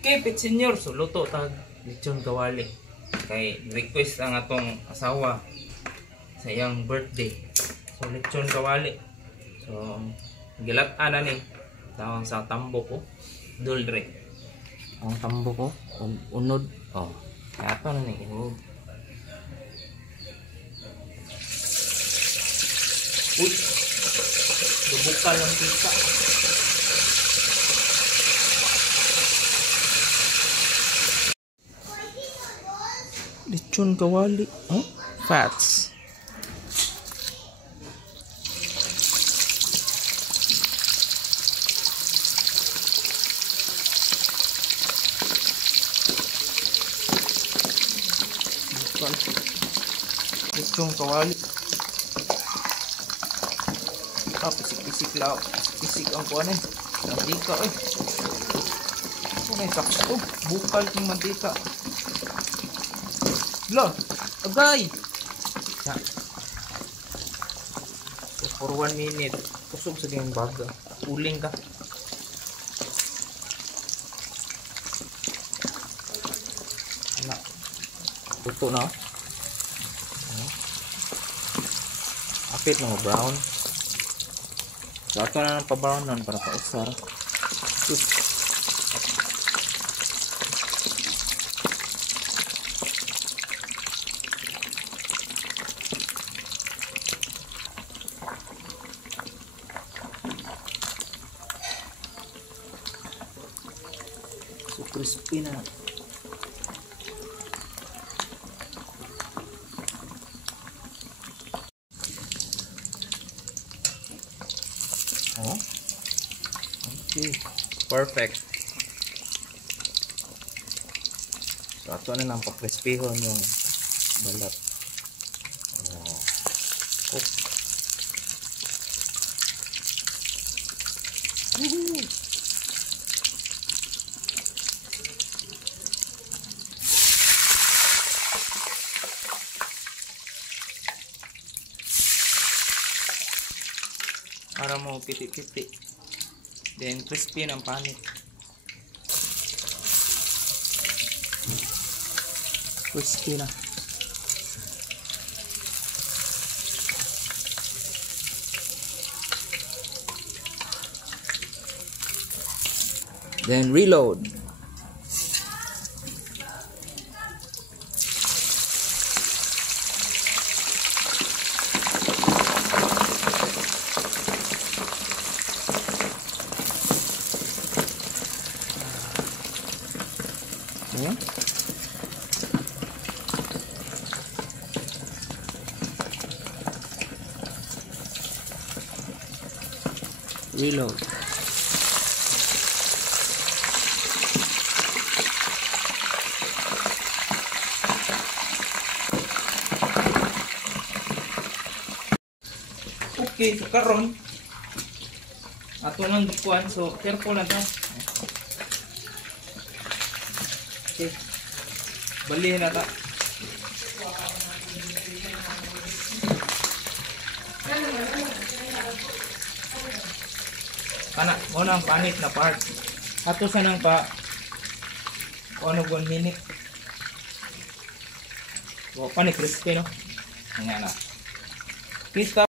Okay, Pit Senior, so luto tag lechon kawali. Kay request ang atong asawa sa iyang birthday. So lechon kawali. So gilat-an na ni tawang sa tambo ko. Dulre. Ang tambo ko, unod. Oh, kaya ito na ni. Uy, bubukal ang pita. Lechon kawali, oh, fats. Lechon kawali. Ah, pisik-pisik lang. Pisik ang kuwanin. Mantika eh. Ito may sakto. Bukal yung mantika. Lo, agay! So, for 1 minute, kusog sa yung baga. Uling ka. Ano? Luto na. Apit na brown. So, ito na ng pa-brown nun para pa-usar. So crispy na. Oh. Okay. Perfect. So ato na nang pa-crispyhon yung balat. Oh. Cook. Woohoo! Para mo piti-piti. Then crispy ng panit. Crispy na. Then reload. Yeah. Reload. Okay, so karon ato nang dukuan, so careful na ta. Okay. Balihin na ta. Kana, mo na ang panit na part. Ato sa nang pa ano 1 minute. O panit crispy no. Nga na. Kita